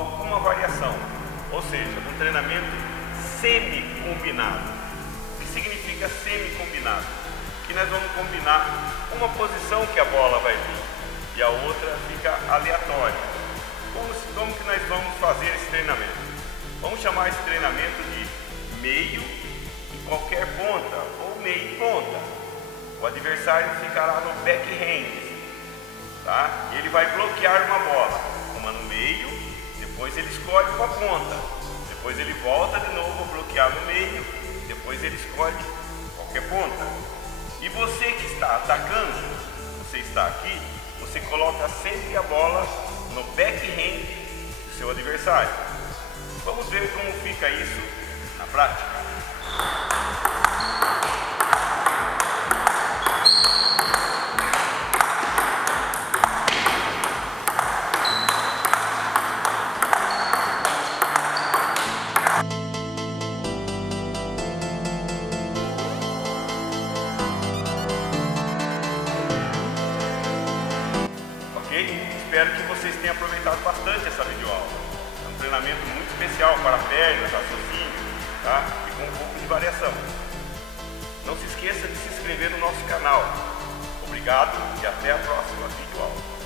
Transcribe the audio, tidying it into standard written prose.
alguma variação, ou seja, um treinamento semi-combinado. O que significa semi-combinado? Que nós vamos combinar uma posição que a bola vai vir e a outra fica aleatória. Como que nós vamos fazer esse treinamento? Vamos chamar esse treinamento de meio em qualquer ponta ou meio em ponta. O adversário ficará no backhand, tá? Ele vai bloquear uma bola, uma no meio, depois ele escolhe uma ponta, depois ele volta de novo a bloquear no meio, depois ele escolhe qualquer ponta. E você que está atacando, você está aqui, você coloca sempre a bola no backhand do seu adversário. Vamos ver como fica isso na prática. Espero que vocês tenham aproveitado bastante essa videoaula. É um treinamento muito especial para pernas, raciocínio, tá? E com um pouco de variação. Não se esqueça de se inscrever no nosso canal. Obrigado e até a próxima videoaula.